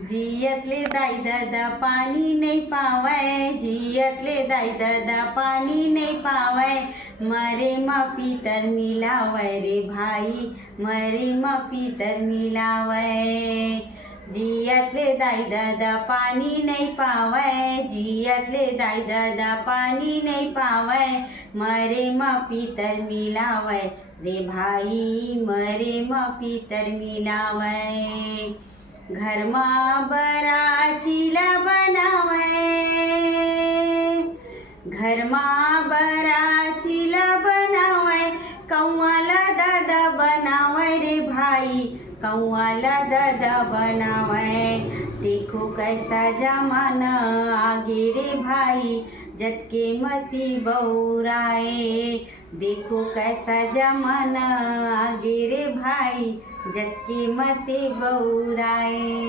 जियतले दाई दादा पानी नहीं पावै, जियतले दाई दादा पानी नहीं पावै। मरे मा पितर मिलावै रे भाई, मरे मा पितर मिलावै। जियतले दाई दादा पानी नहीं पावै, जियतले दाई दादा पानी नहीं पावै। मरे मा पितर मिलावै रे भाई, मरे मा पितर मिलावै। घर मा बराचीला बनावै, घर मा बराचीला बनावै। कौवाला दादा बनावै रे भाई, कौवाला दादा बनावै। देखो कैसा जमाना आगे रे भाई, जतके मती बौराए। देखो कैसा जमाना आगे रे भाई, जतके मती बौराए।